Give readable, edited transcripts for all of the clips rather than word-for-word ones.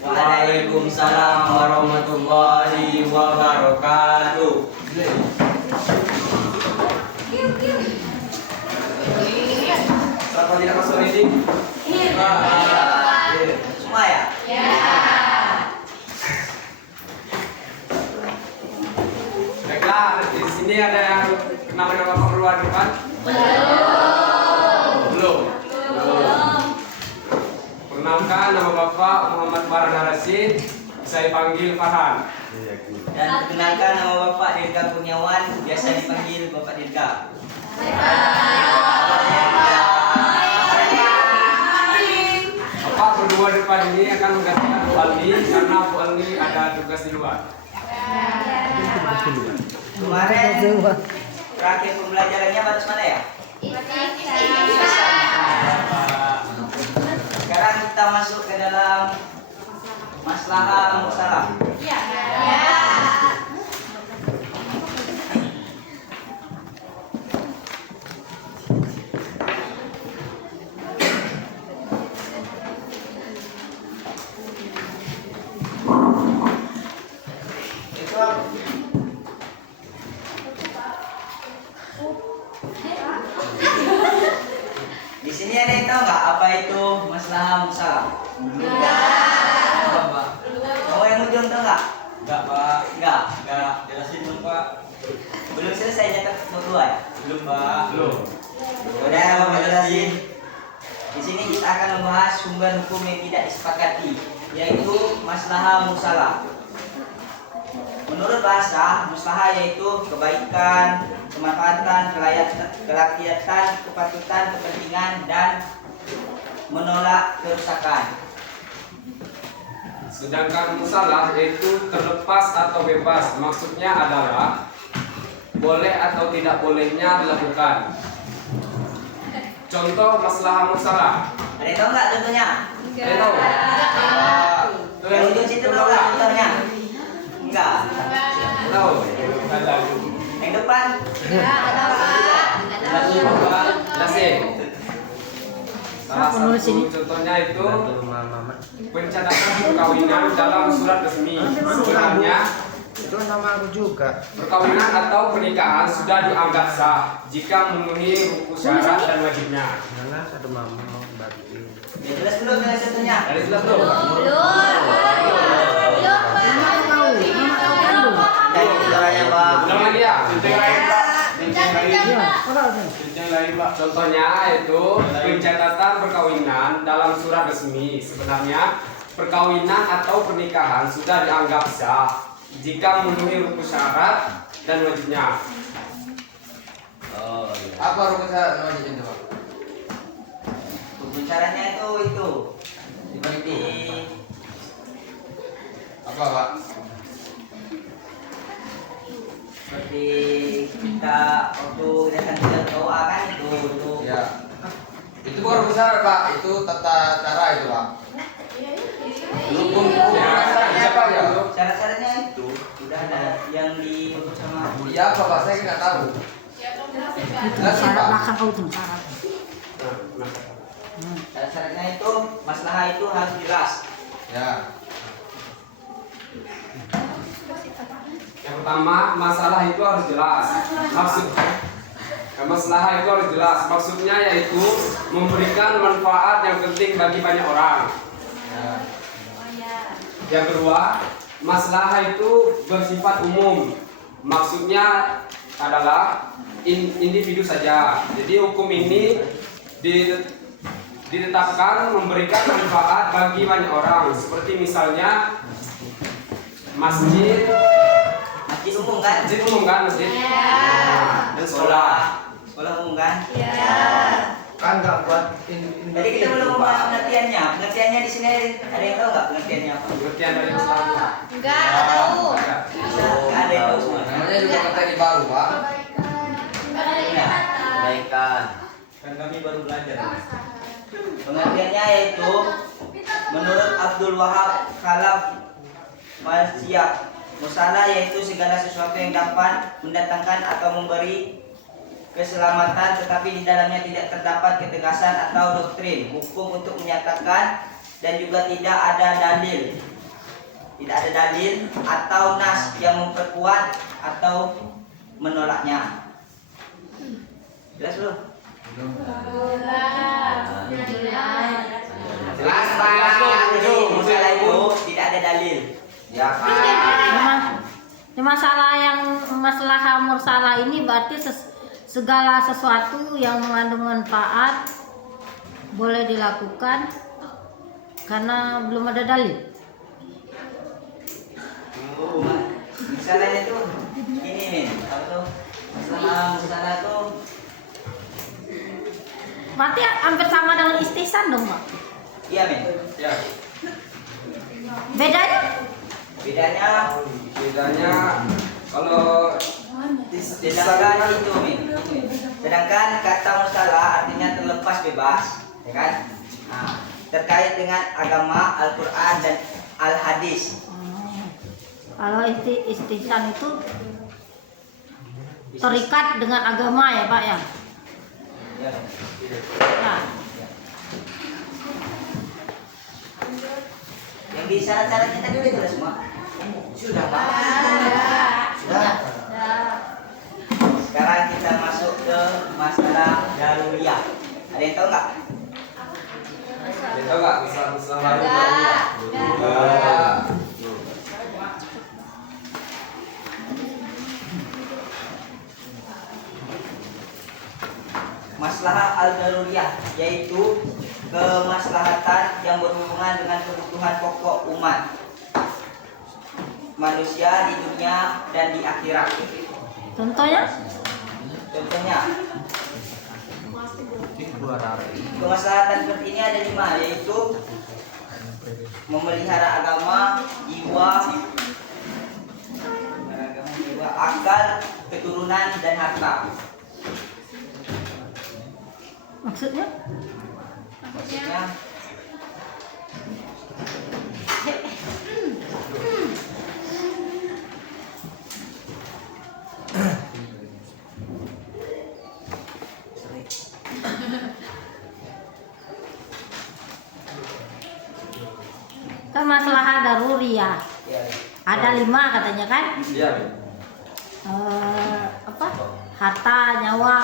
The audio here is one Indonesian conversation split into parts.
Waalaikumsalam warahmatullahi wabarakatuh. Siapa tidak masuk reading? Semua ya? Ya. Baiklah, di sini ada yang nama-nama Bapak keluar depan? Belum. Perkenalkan, nama Bapak Muhammad Farhan Rashid, saya dipanggil Farhan. Dan perkenalkan, nama Bapak Dirga Kurniawan, biasa dipanggil Bapak Dirga. Bapak berdua depan ini akan menggantikan Bu Alni karena Bu Alni ada tugas di luar. Kemarin terakhir pembelajarannya batas mana ya? Sekarang kita masuk ke dalam maslahah musalah. Di sini ada yang tahu nggak apa itu maslahah musalah? Kamu yang ujung tahu nggak? Enggak, Pak. Nggak. Jelasin dong, Pak. Belum selesai nyetak berdua ya? Belum, Pak. Belum. Udah, Bapak jelasin. Di sini kita akan membahas sumber hukum yang tidak disepakati, yaitu maslahah musalah. Menurut bahasa, maslahah yaitu kebaikan, kemanfaatan, kerakyatan, kepatutan, kepentingan, dan menolak kerusakan. Sedangkan musalah yaitu terlepas atau bebas. Maksudnya adalah boleh atau tidak bolehnya dilakukan. Contoh maslahah musalah. Ada yang tahu nggak contohnya? Ada tahu? Yang ujung situ tahu nggak contohnya? Enggak. Tahu? Yang depan? Jelasin. Salah satu contohnya itu pencatatan perkawinan dalam surat resmi. Sebenarnya Itu nama aku juga. perkawinan atau pernikahan sudah dianggap sah jika memenuhi rukun syarat dan wajibnya. Mana ada mama mau bagi. Ya jelas belum jelas contohnya? Dari jelas tuh. Dan caranya Pak. Ulang lagi ya. Contohnya itu pencatatan perkawinan dalam surat resmi. Sebenarnya perkawinan atau pernikahan sudah dianggap sah jika memenuhi rukun syarat dan wajibnya. Oh, iya. Apa rukun syarat dan wajib itu, Pak? Hukum caranya itu seperti Apa, Pak? seperti kita waktu datang ke doa kan itu Ya. Itu bukan rukun syarat, Pak. Itu tata cara itu, Pak. Hukum siapa ya? syarat-syaratnya itu sudah ada yang diurut sama Ya apa, Pak? Saya nggak tahu. Jelasin, Pak. syarat-syaratnya itu maslahah itu harus jelas. Ya. Yang pertama, masalah itu harus jelas. Masalah itu harus jelas. Maksudnya yaitu memberikan manfaat yang penting bagi banyak orang. Ya. Yang kedua, masalah itu bersifat umum. Maksudnya adalah individu saja. Jadi hukum ini ditetapkan memberikan manfaat bagi banyak orang. Seperti misalnya masjid umum kan? Masjid umum kan, masjid? Dan sekolah umum kan? Kan nggak buat Jadi kita belum membahas pengertiannya. Pengertiannya di sini ada yang tahu nggak pengertiannya apa? Pengertian dari masalah. Enggak tahu. Nggak ada yang tahu semua. Namanya juga materi baru, Pak. Ya. Sampaikan. Kan kami baru belajar. Pengertiannya yaitu menurut Abdul Wahab Khalaf Masyiyah, musalah yaitu segala sesuatu yang dapat mendatangkan atau memberi keselamatan tetapi di dalamnya tidak terdapat ketegasan atau doktrin hukum untuk menyatakan dan juga tidak ada dalil atau nas yang memperkuat atau menolaknya. Jelas belum? Jelas Pak. Jadi masalah itu tidak ada dalil. Ya Pak. Masalah mursalah ini berarti segala sesuatu yang mengandung manfaat boleh dilakukan karena belum ada dalil. Misalnya itu ini nih, apa tuh? Masalah tuh Berarti hampir sama dengan istihsan dong, Pak? iya men. Ya. Bedanya? Bedanya Kalau sedangkan itu men. Sedangkan kata mustalah artinya terlepas bebas, ya kan? Nah, terkait dengan agama, Al-Qur'an dan Al-Hadis. Kalau istihsan itu terikat dengan agama ya, Pak ya? Ya. Nah, Yang di syarat-syaratnya tadi udah jelas semua? Sudah Pak. Sudah. Sekarang kita masuk ke masalah daruriyah. Ada yang tahu nggak? Tahu nggak masalah baru? Maslahah al-daruriyah yaitu kemaslahatan yang berhubungan dengan kebutuhan pokok umat manusia di dunia dan di akhirat. contohnya? Kemaslahatan seperti ini ada 5, yaitu memelihara agama, jiwa, akal, keturunan dan harta. Maksudnya? Kan masalah daruriyah. Ada 5 katanya kan? Iya. Apa? Harta, nyawa,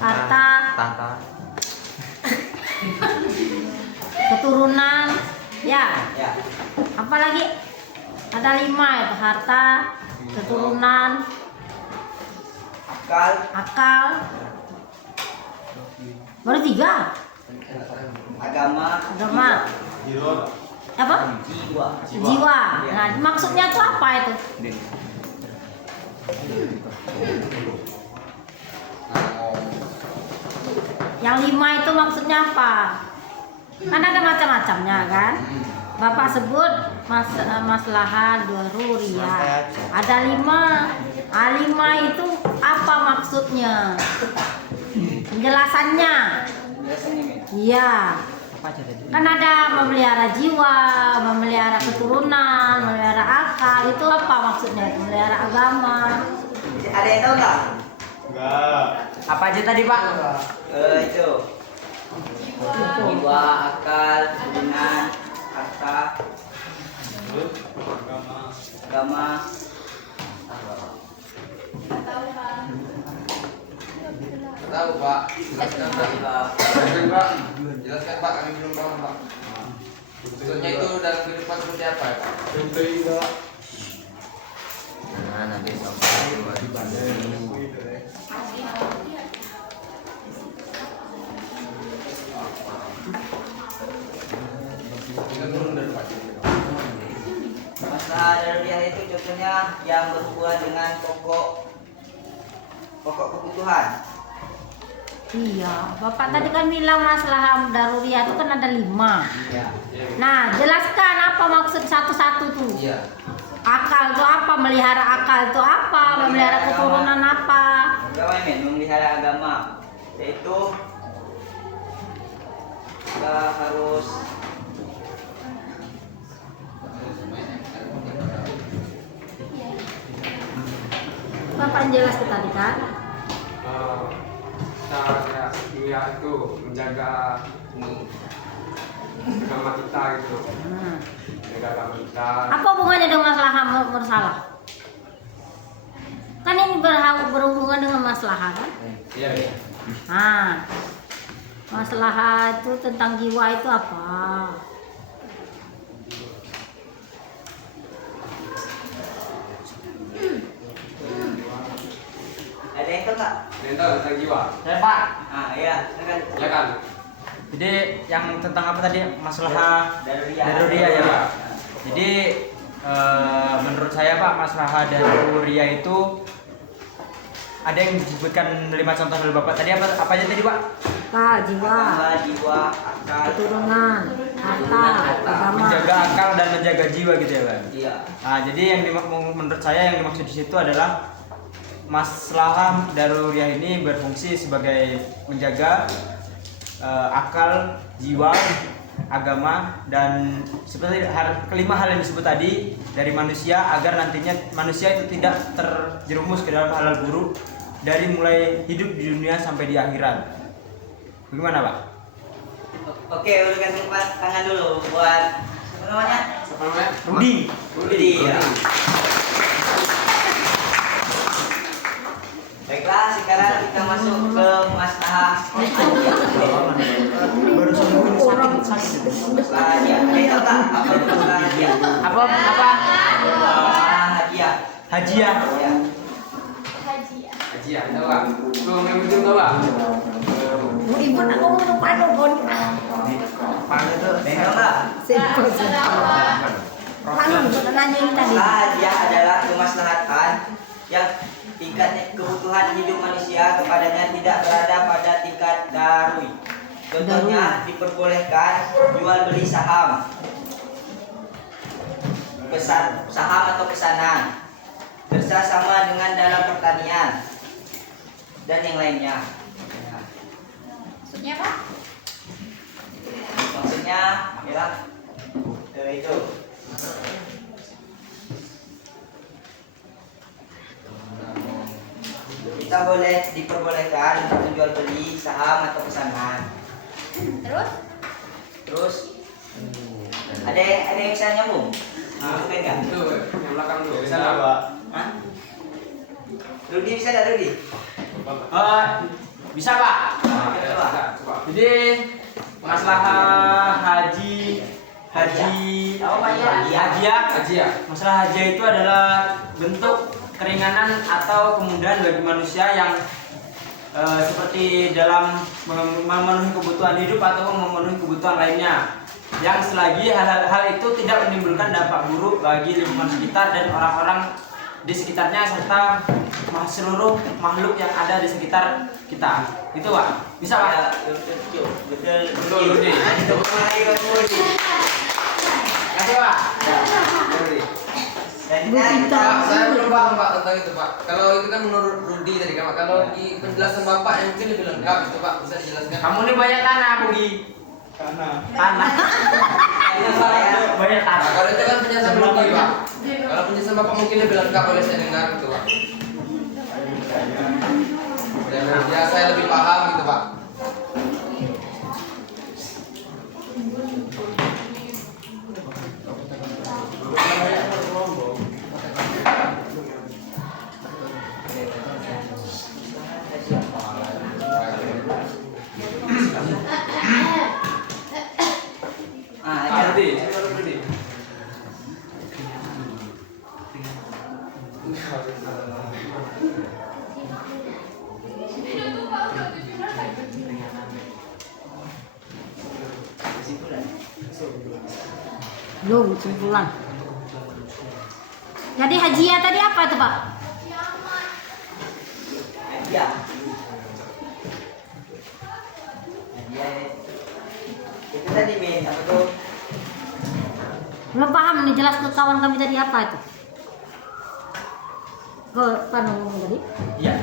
harta, keturunan, ya. Apalagi ada 5 itu harta, keturunan, akal, baru 3. Agama, apa? Jiwa. Ya. Nah, maksudnya itu apa itu? Yang 5 itu maksudnya apa? Kan ada macam-macamnya kan? Bapak sebut maslahah daruriyah. Ada 5. A5 itu apa maksudnya? Penjelasannya. Iya. Kan ada memelihara jiwa, memelihara keturunan, memelihara akal. Itu apa maksudnya? Memelihara agama. Ada yang tahu nggak? Enggak. Apa aja tadi Pak? Itu jiwa, akal, keturunan, harta, agama. Tahu Pak. Jelaskan Pak. Jelaskan Pak, kami belum paham Pak. Maksudnya itu dalam kehidupan seperti apa ya Pak? Nah, nanti sampai masalah daruriyah itu contohnya yang berhubungan dengan pokok kebutuhan. Iya, Bapak tadi kan bilang masalah daruriyah itu kan ada 5. Iya. Nah, jelaskan apa maksud satu-satu tuh. Iya. Akal itu apa? Melihara akal itu apa? Memelihara keturunan apa? pertama men memelihara agama, yaitu kita harus Bapak jelas ke tadi kan? Kita dunia itu menjaga agama kita gitu, menjaga agama kita. Apa hubungannya dengan masalah bersalah? Kan ini berhubungan dengan masalah kan? Iya, iya. Nah, masalah itu tentang jiwa itu apa? ada yang tahu nggak? Mental tentang jiwa. Ya Pak, Ah iya, kan Ya kan? jadi yang tentang apa tadi masalah daruria. daruria ya Pak. Jadi menurut saya Pak masalah daruria itu ada yang disebutkan 5 contoh dari Bapak tadi apa aja tadi Pak? Akal, jiwa, Agama, jiwa, akal. keturunan, harta, agama. Menjaga akal dan menjaga jiwa gitu ya Pak. Iya. Nah, jadi yang menurut saya yang dimaksud di situ adalah masalah daruriyah ini berfungsi sebagai menjaga akal, jiwa, agama dan seperti kelima hal yang disebut tadi dari manusia agar nantinya manusia itu tidak terjerumus ke dalam halal buruk dari mulai hidup di dunia sampai di akhirat. Bagaimana Pak? Oke, urutan tempat tangan dulu buat apa namanya? Siapa namanya? Rudi. Rudi. Ya. Baiklah, sekarang kita masuk ke masalah Baru sembuhin sakit. masalah hadiah. Ada yang tahu tak apa itu masalah hadiah? Apa? Masalah hadiah. Hajiah. Ya. Haji ya, tahu Pak? Tuh, yang ujung tahu Pak? Ibu nak ngomong padu pun. Panggil tuh. Tahu tak? Lalu nanya ini tadi. Masalah hadiah adalah kemaslahatan yang tingkat kebutuhan hidup manusia kepadanya tidak berada pada tingkat daruri. Contohnya diperbolehkan jual beli saham, saham atau pesanan, bersama dengan dalam pertanian dan yang lainnya. Ya. Maksudnya apa? Maksudnya ya itu. Kita boleh diperbolehkan untuk menjual beli saham atau pesanan. Terus ada yang bisa nyambung? Mungkin nggak? Itu yang belakang tuh. Bisa nggak Pak? Hah? Rudi bisa nggak Rudi? Bisa Pak. Nah, Coba. ya, coba. Jadi masalah haji apa Pak ya? Hajiah. Haji ya. Masalah hajiah itu adalah bentuk keringanan atau kemudahan bagi manusia yang seperti dalam memenuhi kebutuhan hidup atau memenuhi kebutuhan lainnya yang selagi hal itu tidak menimbulkan dampak buruk bagi lingkungan sekitar dan orang-orang di sekitarnya serta seluruh makhluk yang ada di sekitar kita. Itu Pak. Bisa Pak? Ya, betul. Betul, Rudi. Tepuk tangan lagi buat Rudi. Kasih Pak. Rudi. Dan kita Pak, saya belum paham Pak tentang itu Pak. Kalau itu kan menurut Rudi tadi Pak. Kalau di penjelasan Bapak yang mungkin lebih lengkap itu Pak, bisa dijelaskan? Kamu ini banyak tanah, Bugi. Tanah. Banyak Nah, tanah. kalau itu kan penjelasan Rudi Pak. Kalau penjelasan Bapak mungkin lebih lengkap boleh saya dengar gitu Pak. Ya saya lebih paham gitu Pak. Rudi, Rudi. Belum kesimpulan. Jadi hajiah tadi apa itu Pak? hadiah. Hadiah itu tadi men apa tuh? Belum paham nih, jelas ke kawan kami tadi apa itu? Ke Pak ngomong tadi? Iya.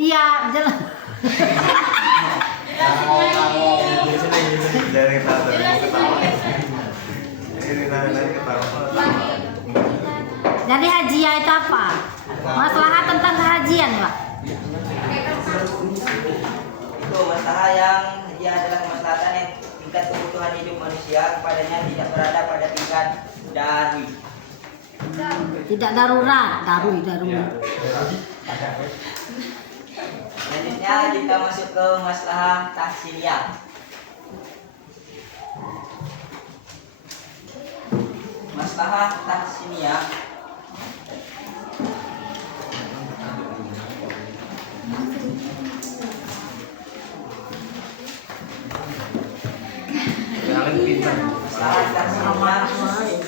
Iya, jelas. Dari ketawa. Ini nanya ketawa. Jadi hajiah itu apa? Masalah tentang kehajian, Pak. Itu masalah yang dia adalah kemaslahatan yang tingkat kebutuhan hidup manusia kepadanya tidak berada pada tingkat darwi. Tidak darurat, daruri. Selanjutnya kita masuk ke masalah tahsiniyah. Masalah tahsiniyah masalah tahsiniyah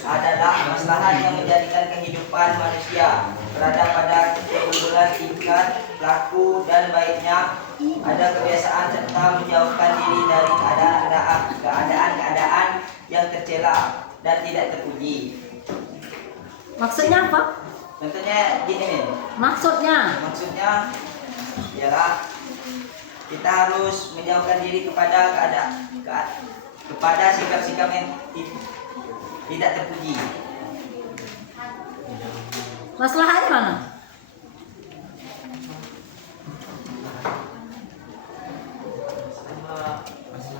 adalah masalah yang menjadikan kehidupan manusia berada pada keunggulan tingkat laku dan baiknya, ada kebiasaan serta menjauhkan diri dari keadaan-keadaan yang tercela dan tidak terpuji. Maksudnya apa? Contohnya gini nih, Maksudnya ialah kita harus menjauhkan diri kepada sikap-sikap yang tidak terpuji. masalahnya mana?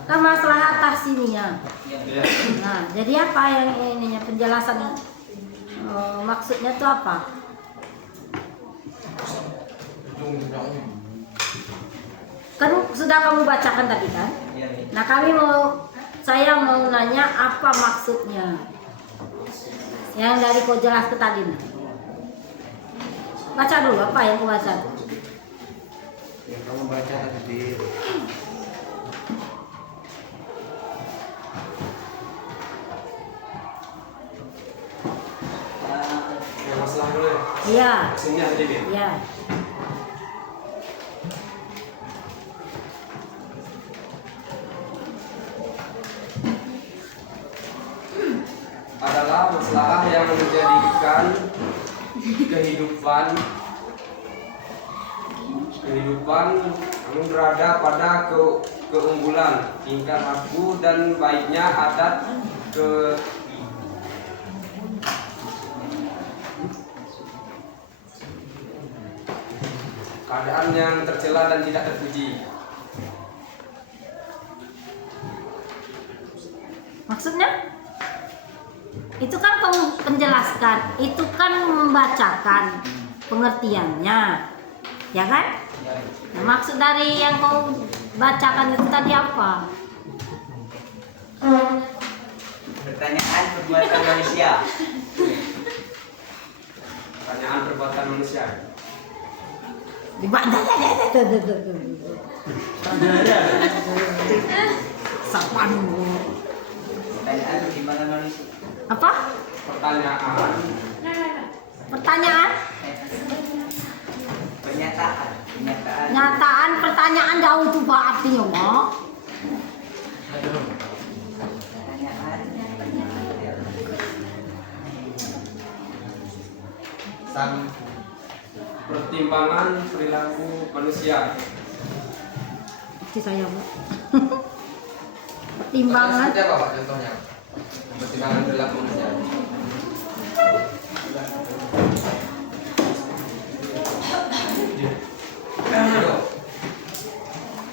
Kan masalah tahsiniyah. Nah, jadi apa yang ininya penjelasan maksudnya itu apa? Kan sudah kamu bacakan tadi kan? Nah, saya mau nanya apa maksudnya? Yang dari kau jelaskan tadi. Baca dulu apa yang kau baca. Yang kamu baca tadi. Ya, masalah dulu ya. Iya. Maksudnya tadi dia. Iya. Adalah masalah yang menjadikan kehidupan berada pada keunggulan tingkat laku dan baiknya adat keadaan yang tercela dan tidak terpuji. Maksudnya? Itu kan penjelaskan, itu kan membacakan pengertiannya, ya kan? Nah, maksud dari yang kau bacakan itu tadi apa? Pertanyaan perbuatan manusia. Pertanyaan perbuatan manusia. Dibaca. Sapaan. Pertanyaan pertimbangan manusia. Apa? Pertanyaan Pertanyaan? Pernyataan. Nyataan pertanyaan jauh tuh Pak artinya, Mak. pertimbangan perilaku manusia. Itu saya, Pak. Pertimbangan. Seperti apa Pak contohnya? Pertimbangan perilaku manusia.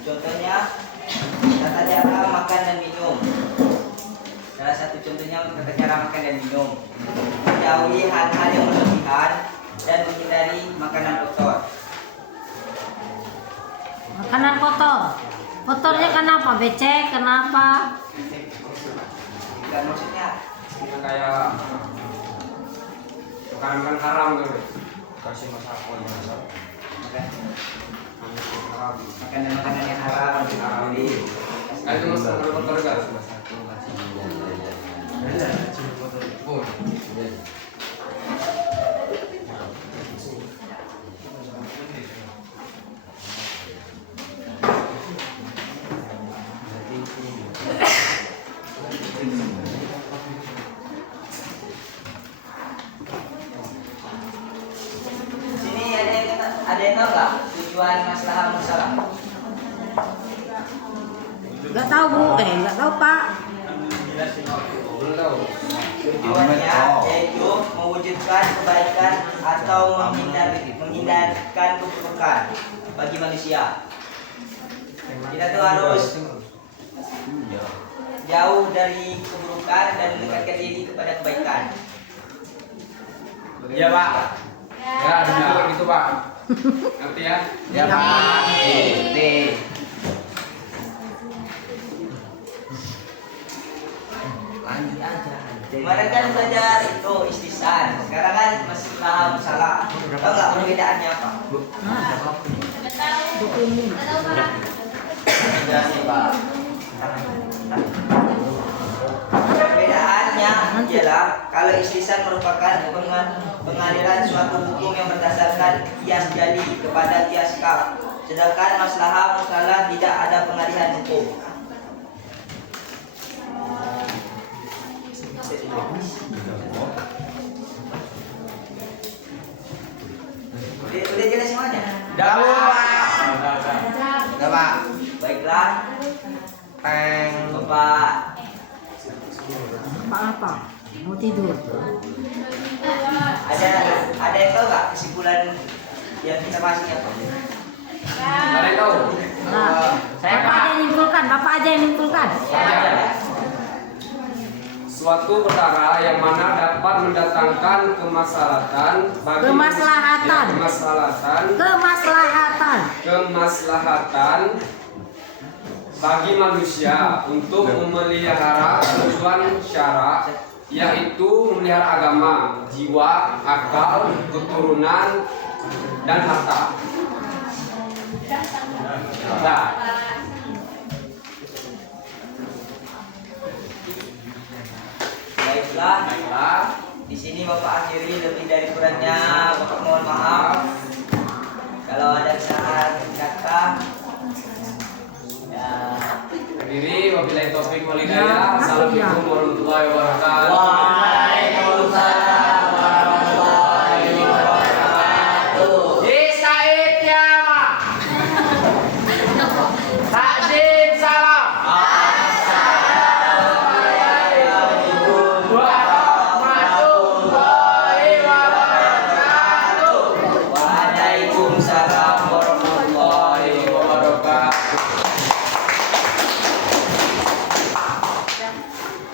Contohnya tata cara makan dan minum. Salah satu contohnya tata cara makan dan minum. Jauhi hal-hal yang berlebihan dan menghindari makanan kotor. Makanan kotor. Kotornya kenapa? Becek, kenapa? Dan maksudnya Ini kayak makanan haram tuh. Kasih masalah haram. makanan yang haram. Jadi Kayak itu masalah kotor kan? Pun. sini ada yang tahu nggak tujuan maslahah musalah. Nggak tahu Bu, nggak tahu Pak. Belum tahu. Tujuannya yaitu mewujudkan kebaikan atau menghindarkan keburukan bagi manusia. Kita tuh harus jauh dari keburukan dan mendekatkan diri kepada kebaikan. Ya Pak. Ya, benar gitu Pak. Ngerti ya? Ya Pak. Lanjut aja. Kemarin kan belajar itu istisan, sekarang kan masih paham salah. Tahu nggak perbedaannya apa? Buku ini. Ya sih Pak. Perbedaannya ialah kalau istisan merupakan pengadilan suatu hukum yang berdasarkan kias jali kepada kias kaf, sedangkan maslahah musalah tidak ada pengalihan hukum. Udah jelas semuanya? Tahu Pak. Udah Pak. Baiklah, Teng. Bapak. Pak apa? Mau tidur. Ada yang tahu nggak kesimpulan yang kita bahas ini apa? Ada yang tahu? Nah, Bapak aja yang nyimpulkan, Bapak aja yang nyimpulkan. Suatu perkara yang mana dapat mendatangkan kemaslahatan bagi Kemaslahatan. Ya, kemaslahatan bagi manusia untuk memelihara tujuan syara, yaitu memelihara agama, jiwa, akal, keturunan, dan harta. Nah, Baiklah, baiklah. di sini Bapak akhiri, lebih dari kurangnya Bapak